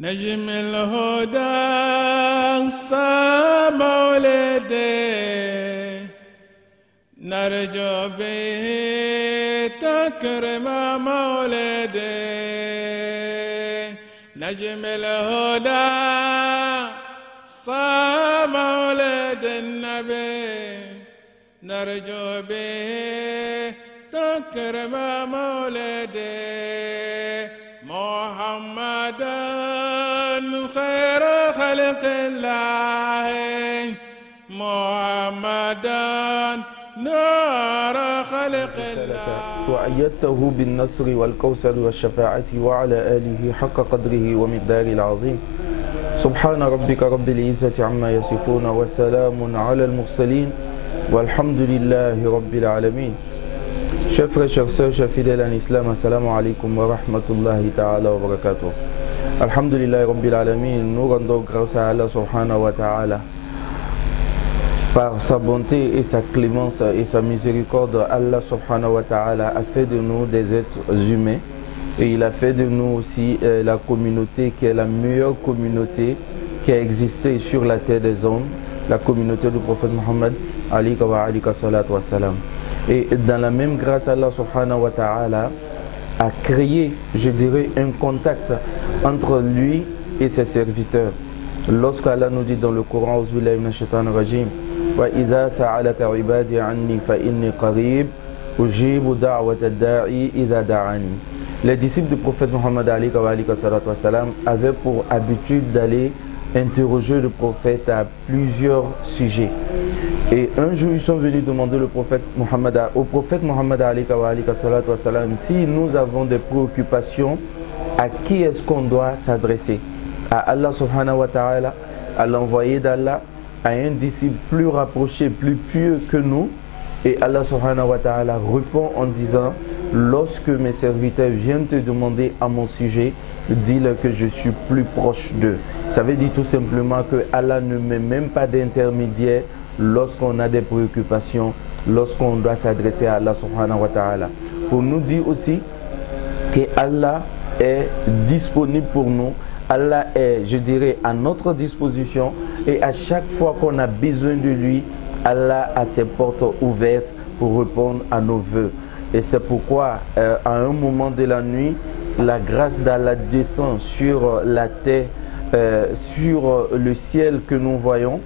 نجم الهدى مولده نرجو به تكرم مولده نجم الهدى مولد النبي نرجو به تكرم مولده محمدا خير خلق الله محمدا نور خلق الله وأيدته بالنصر والكوثر والشفاعة وعلى آله حق قدره ومقداره العظيم سبحان ربك رب العزة عما يصفون وسلام على المرسلين والحمد لله رب العالمين. Chers frères, chers sœurs, chers fidèles en islam, assalamu alaikum wa rahmatullahi ta'ala wa barakatuh. Alhamdulillah rabbil alamin, nous rendons grâce à Allah subhanahu wa ta'ala. Par sa bonté et sa clémence et sa miséricorde, Allah subhanahu wa ta'ala a fait de nous des êtres humains et il a fait de nous aussi la communauté qui est la meilleure communauté qui a existé sur la terre des hommes, la communauté du prophète Mohammed alayhi wa salatu wa salam. Et dans la même grâce, Allah subhanahu wa ta'ala a créé, je dirais, un contact entre lui et ses serviteurs. Lorsqu'Allah nous dit dans le Coran, وَإِذَا سَأَلَكَ عِبَادِي عَنِّي فَإِنِّي قَرِيبٌ أُجِيبُ دَعْوَةَ الدَّاعِي إِذَا دَعَانِي. Les disciples du prophète Mohammed avaient pour habitude d'aller interroger le prophète à plusieurs sujets. Et un jour, ils sont venus demander au prophète Mohammed si nous avons des préoccupations, à qui est-ce qu'on doit s'adresser? À Allah subhanahu wa ta'ala, à l'envoyé d'Allah, à un disciple plus rapproché, plus pieux que nous? Et Allah subhanahu wa ta'ala répond en disant: lorsque mes serviteurs viennent te demander à mon sujet, dis-leur que je suis plus proche d'eux. Ça veut dire tout simplement que Allah ne met même pas d'intermédiaire lorsqu'on a des préoccupations, lorsqu'on doit s'adresser à Allah subhanahu wa ta'ala. Pour nous dire aussi que Allah est disponible pour nous, Allah est, je dirais, à notre disposition, et à chaque fois qu'on a besoin de lui, Allah a ses portes ouvertes pour répondre à nos vœux. Et c'est pourquoi, à un moment de la nuit, la grâce d'Allah descend sur la terre, sur le ciel que nous voyons,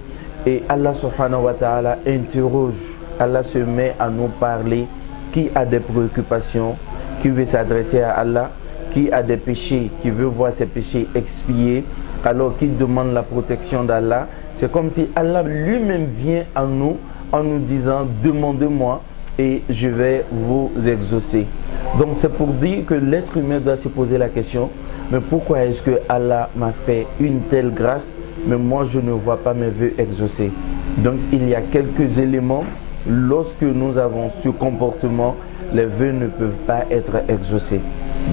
et Allah subhanahu wa ta'ala interroge. Allah se met à nous parler. Qui a des préoccupations, qui veut s'adresser à Allah, qui a des péchés, qui veut voir ses péchés expiés, alors qui demande la protection d'Allah. C'est comme si Allah lui-même vient à nous en nous disant: demandez-moi et je vais vous exaucer. Donc c'est pour dire que l'être humain doit se poser la question: mais pourquoi est-ce que Allah m'a fait une telle grâce, mais moi je ne vois pas mes vœux exaucés? Donc il y a quelques éléments. Lorsque nous avons ce comportement, les vœux ne peuvent pas être exaucés.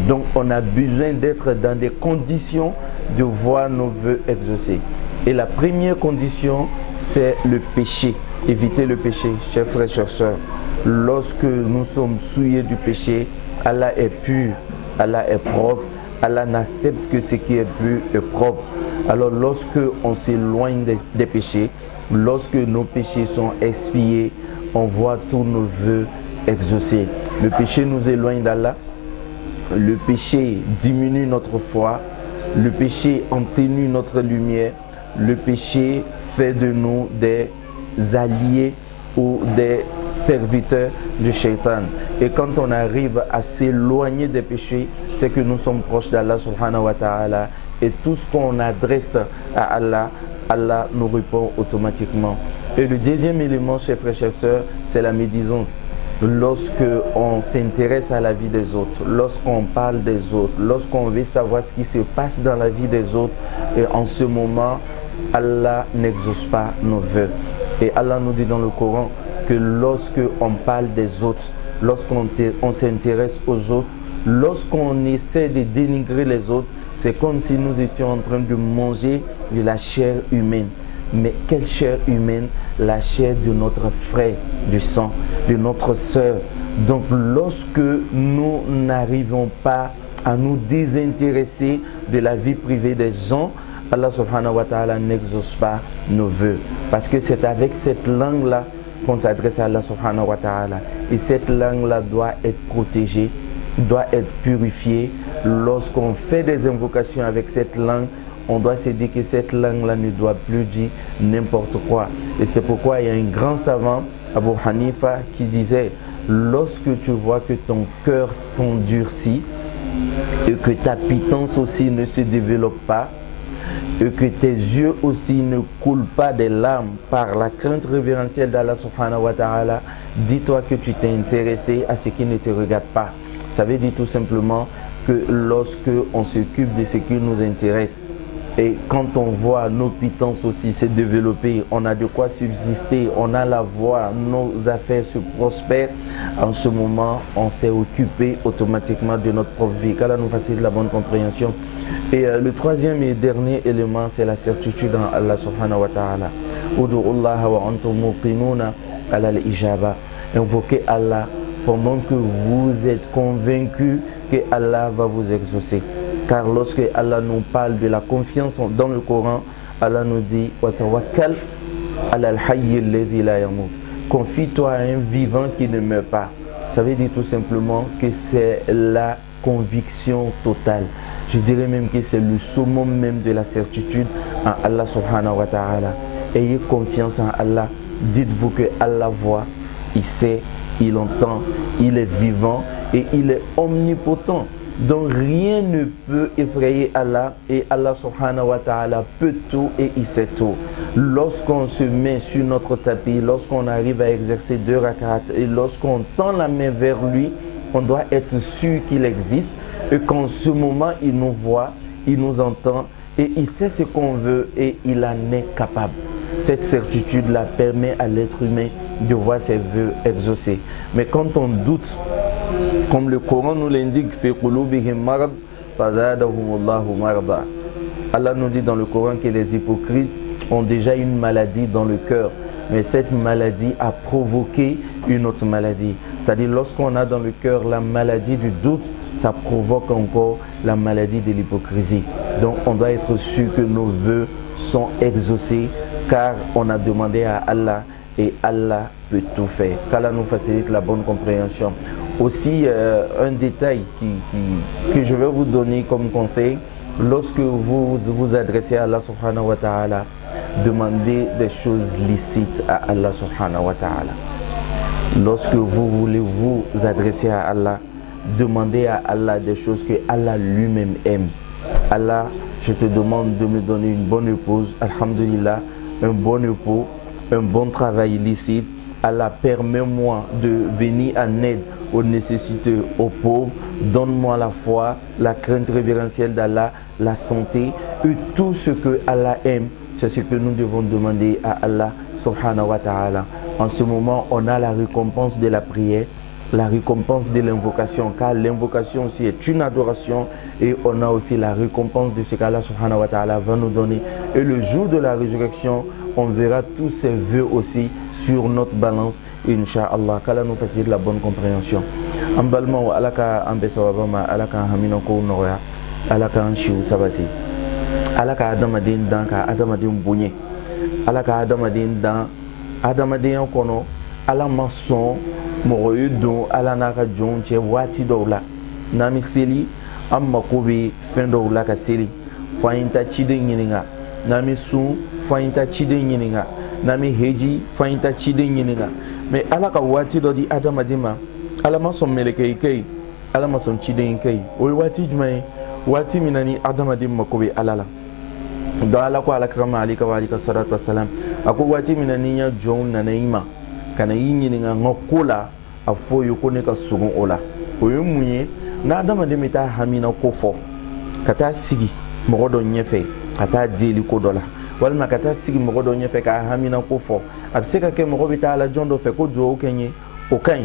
Donc on a besoin d'être dans des conditions de voir nos vœux exaucés. Et la première condition, c'est le péché. Éviter le péché, chers frères, chers sœurs. Lorsque nous sommes souillés du péché, Allah est pur, Allah est propre, Allah n'accepte que ce qui est pur et propre. Alors lorsque on s'éloigne des péchés, lorsque nos péchés sont expiés, on voit tous nos vœux exaucés. Le péché nous éloigne d'Allah, le péché diminue notre foi, le péché atténue notre lumière, le péché fait de nous des alliés ou des serviteurs du shaitan. Et quand on arrive à s'éloigner des péchés, c'est que nous sommes proches d'Allah subhanahu wa ta'ala, et tout ce qu'on adresse à Allah, Allah nous répond automatiquement. Et le deuxième élément, chers frères, chers sœurs, c'est la médisance. Lorsque on s'intéresse à la vie des autres, lorsqu'on parle des autres, lorsqu'on veut savoir ce qui se passe dans la vie des autres, et en ce moment, Allah n'exauce pas nos vœux. Et Allah nous dit dans le Coran que lorsque on parle des autres, lorsqu'on s'intéresse aux autres, lorsqu'on essaie de dénigrer les autres, c'est comme si nous étions en train de manger de la chair humaine. Mais quelle chair humaine? La chair de notre frère du sang, de notre sœur. Donc lorsque nous n'arrivons pas à nous désintéresser de la vie privée des gens, Allah subhanahu wa ta'ala n'exauce pas nos vœux. Parce que c'est avec cette langue-là qu'on s'adresse à Allah subhanahu wa ta'ala. Et cette langue-là doit être protégée, doit être purifiée. Lorsqu'on fait des invocations avec cette langue, on doit se dire que cette langue-là ne doit plus dire n'importe quoi. Et c'est pourquoi il y a un grand savant, Abu Hanifa, qui disait, lorsque tu vois que ton cœur s'endurcit et que ta pitance aussi ne se développe pas, et que tes yeux aussi ne coulent pas des larmes par la crainte révérentielle d'Allah subhanahu wa ta'ala, dis-toi que tu t'es intéressé à ce qui ne te regarde pas. Ça veut dire tout simplement que lorsque on s'occupe de ce qui nous intéresse, et quand on voit nos pitances aussi se développer, on a de quoi subsister, on a la voix, nos affaires se prospèrent, en ce moment, on s'est occupé automatiquement de notre propre vie. Qu'Allah nous facilite la bonne compréhension. Et le troisième et dernier élément, c'est la certitude en Allah subhanahu wa ta'ala. Udu'ullaha wa antum muqinuna ala al-ijaba. Invoquez Allah pendant que vous êtes convaincus que Allah va vous exaucer. Car lorsque Allah nous parle de la confiance dans le Coran, Allah nous dit « Wa tawakkal ala al-hayy allazi la yamut » Confie-toi à un vivant qui ne meurt pas. Ça veut dire tout simplement que c'est la conviction totale. Je dirais même que c'est le summum même de la certitude en Allah subhanahu wa ta'ala. Ayez confiance en Allah. Dites-vous que Allah voit, il sait, il entend, il est vivant et il est omnipotent. Donc rien ne peut effrayer Allah et Allah subhanahu wa ta'ala peut tout et il sait tout. Lorsqu'on se met sur notre tapis, lorsqu'on arrive à exercer 2 rak'at et lorsqu'on tend la main vers lui, on doit être sûr qu'il existe et qu'en ce moment il nous voit, il nous entend et il sait ce qu'on veut et il en est capable. Cette certitude-là permet à l'être humain de voir ses vœux exaucés. Mais quand on doute, comme le Coran nous l'indique, Allah nous dit dans le Coran que les hypocrites ont déjà une maladie dans le cœur. Mais cette maladie a provoqué une autre maladie. C'est-à-dire lorsqu'on a dans le cœur la maladie du doute, ça provoque encore la maladie de l'hypocrisie. Donc on doit être sûr que nos vœux sont exaucés car on a demandé à Allah et Allah peut tout faire. Qu'Allah nous facilite la bonne compréhension. Aussi, un détail que je vais vous donner comme conseil, lorsque vous vous adressez à Allah subhanahu wa ta'ala, demandez des choses licites à Allah subhanahu wa ta'ala. Lorsque vous voulez vous adresser à Allah, demandez à Allah des choses que Allah lui-même aime. Allah, je te demande de me donner une bonne épouse, alhamdulillah, un bon époux, un bon travail licite. Allah, permets-moi de venir en aide aux nécessiteux, aux pauvres. Donne-moi la foi, la crainte révérentielle d'Allah, la santé et tout ce que Allah aime. C'est ce que nous devons demander à Allah subhanahu wa ta'ala. En ce moment, on a la récompense de la prière, la récompense de l'invocation, car l'invocation aussi est une adoration et on a aussi la récompense de ce qu'Allah subhanahu wa ta'ala va nous donner. Et le jour de la résurrection, on verra tous ces vœux aussi sur notre balance, Inch'Allah. Qu'Allah nous facilite la bonne compréhension. Ambalma wa alaka ambesawabama alaka haminako noya alaka anshiu sabati alaka adamadin dan ka adamadin bunye alaka adamadin dan adamadin kono ala mason moroyu don ala naka jonche wati dawla nami seli amma ko be fen dawla ka seli fayinta chidin yininga nami su fayinta chidin yininga nami heji fayinta chidin yininga mais alaka wati do di adamadima ala mason meleke kai ala mason chidin kai o wati jmai wati minani adamadin makobe alala do ala ko ala kama alika wa alika salatu wassalam ako wati minani ya jon nanaima kana yini nga ngokola afoyo ko ne ka sugun ola o yemunye na adamadin meta hamina ko fo kata sigi mogodo nyefe kata deli ko dola walma kata sigi mogodo nyefe ka hamina ko fo abseka ke mogo bita ala jondo fe ko do kenye o kan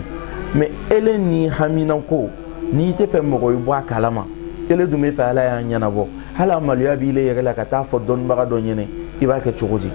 mais ele ni hamina ko ni te fe mogo ybo akalama ele dume fa ala ya nyana bo hala maluya bi le yere la kata fo don baga do nyene iba ke chugudi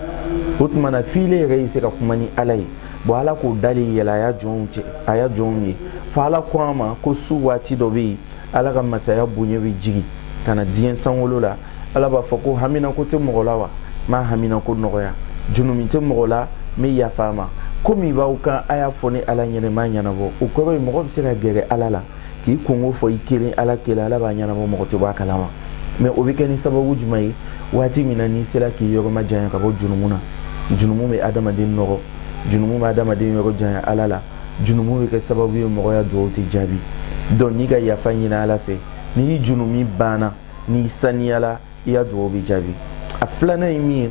utmana file reise ka kumani alai bo ala ko dali yela ya jonche aya jonye fa ala kwama ko su wati do bi ala ka masaya bonya bi jigi kana diɲɛ sankolo la ala b'a fɔ ko hamina ko tɛ mɔgɔ la wa ma hamina ko nɔgɔya junumi tɛ mɔgɔ la me yafa ma komi b'aw kan a y'a fɔ ni ala ɲɛnɛma ɲɛnabɔ o kɔrɔ ye mɔgɔ bɛ se ka gɛrɛ ala la k'i kɔngo fɔ i kelen ala kelen ala b'a ɲɛnabɔ mɔgɔ tɛ bɔ a kalama mais o bɛ kɛ ni sababu jumɛn ye waati min na n'i sera k'i yɔrɔma janya ka bɔ junumu na junumu bɛ adamaden nɔgɔ junumu bɛ adamaden yɔrɔ janya ala la junumu bɛ kɛ sababu ye mɔgɔya dugawu tɛ jaabi donc n'i ka yafa ɲini ala fɛ n'i junumi banna n'i saniyala i ya dugawu bɛ jaabi a filanan ye min ye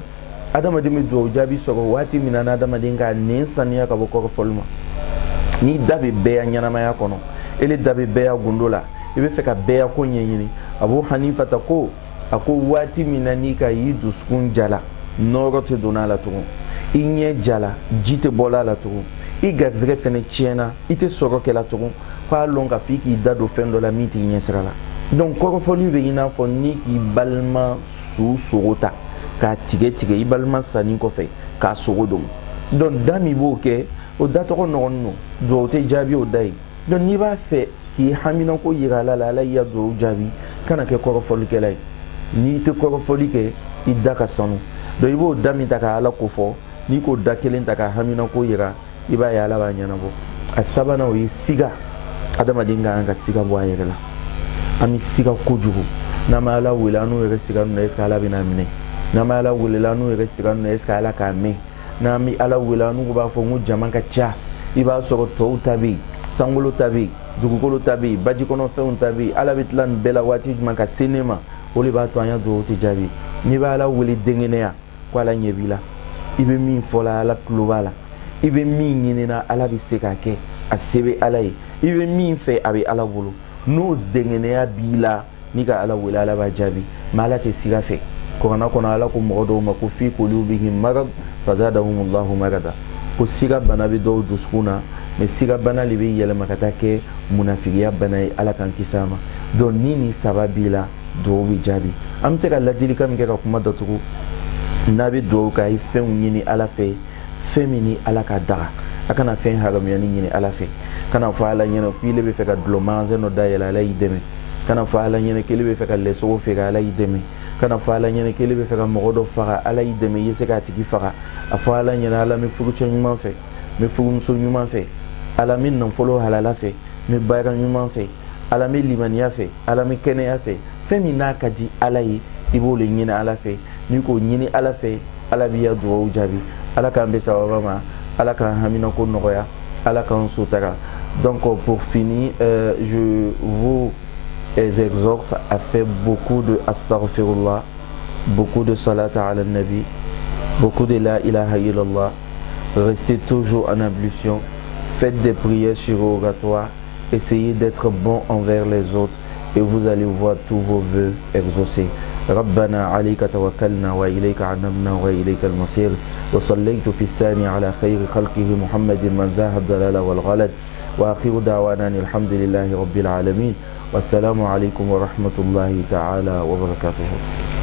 adamaden bɛ dugawu jaabi sɔrɔ waati min na n'adamaden ka nɛn saniya ka bɔ kɔrɔfɔli ma n'i da bɛ bɛɛ ya ɲɛnamaya kɔnɔ ele da bɛ bɛɛ ya gundo la i bɛ fɛ ka bɛɛ ya ko ɲɛɲini Abu Hanifa ta ko a ko waati min na n'i ka y'i dusukun jala nɔrɔ tɛ donna a la tugun i ɲɛ jala ji tɛ bɔla a la tugun i garisɛgɛ fɛnɛ tiɲɛna i tɛ sɔrɔ kɛla tugun f'a lɔn ka f'i k'i da don fɛn dɔ la min t'i ɲɛ sira la donc kɔrɔfɔli bɛ i n'a fɔ ni k'i balima su sogo ta k'a tigɛ tigɛ i balima sanni kɔfɛ k'a sogo don donc da min b'o kɛ o da tɔgɔ nɔgɔnin don dugawu tɛ jaabi o da ye donc n'i b'a fɛ k'i haminako yira ala la ala y'i ya dugawu jaabi kana kɛ kɔrɔfɔlikɛla ye n'i tɛ kɔrɔfɔli kɛ i da ka sanu donc i b'o da min ta ka ala ko fɔ n'i k'o da kelen ta ka haminako yira i b'a ye ala b'a ɲɛnabɔ a sabanan o ye siga adamaden ka kan ka siga bɔ a yɛrɛ la an bɛ siga kojugu n'an bɛ ala wele an n'o yɛrɛ siga ninnu na est ce que ala bɛna minɛ n'an bɛ ala wele an n'o yɛrɛ siga ninnu na est ce que ala k'a mɛn n'an bɛ ala wele an n'u b'a fɔ n ko jama ka ca i b'a sɔrɔ tɔw ta bɛ yen sankolo ta bɛ yen dugukolo ta bɛ yen baji kɔnɔfɛnw ta bɛ yen ala bɛ tila nin bɛɛ la waati jumɛn ka se ne ma o de b'a to an ya dugawu tɛ jaabi n'i bɛ ala wele denkɛnɛya ko ala ɲɛ b'i la i bɛ min fɔ la ala tulo b'a la i bɛ min ɲinina ala bɛ se k'a kɛ a se bɛ ala ye i bɛ min fɛ a bɛ ala bolo n'o denkɛnɛya b'i la n'i ka ala wele ala b'a jaabi mais ala tɛ siga fɛ kuranɛ kɔnɔ ala ko mɔgɔ dɔw ma ko fi qulubihim marad fazadahumullahu marada ko siga bana bɛ dɔw dusukun na mais siga bana de bɛ yɛlɛma ka taa kɛ munafigiya bana ye ala k'an kisi a ma donc ni nin saba b'i la dugawu bɛ jaabi an bɛ se ka ladilikan min kɛ ka kuma datugu n'a bɛ dugawu kɛ a ye fɛnw ɲini ala fɛ fɛn min ni ala ka daga a kana fɛn haramuyani ɲini ala fɛ kana fɔ ala ɲɛna k'ile bɛ fɛ ka dulɔ magasin dɔ dayɛlɛ ala y'i dɛmɛ kana fɔ ala ɲɛna k'ile bɛ fɛ ka lɛsogo feere ala y'i dɛmɛ kana fɔ ala ɲɛna k'ile bɛ fɛ ka mɔgɔ dɔ faga ala y'i dɛmɛ i ye se k'a tigi faga a fɔ ala ɲɛna ala n bɛ furucɛ ɲuman fɛ n bɛ furumuso ɲuman fɛ ala n bɛ nafolo halala fɛ n bɛ baara ɲuman fɛ ala n bɛ limaniya fɛ ala n bɛ kɛnɛya fɛ fɛn min n'a ka di ala ye i b'o le ɲini ala fɛ n'i k'o ɲini ala fɛ ala b'i ya dugawu jaabi ala k'an bɛ sababa ma ala k'an haminako nɔgɔya ala k'an sutara donc pour finir je vous exhorte à faire beaucoup de astaghfirullah, beaucoup de salat ala nabi, beaucoup de la ilaha illallah, restez toujours en ablution, faites des prières surrogatoires, essayez d'être bon envers les autres et vous allez voir tous vos vœux exaucés. ربنا عليك توكلنا وإليك عنبنا وإليك المصير وصليت في الثاني على خير خلقه محمد من زاهد الضلال والغلط وآخر دعوانا الحمد لله رب العالمين والسلام عليكم ورحمة الله تعالى وبركاته.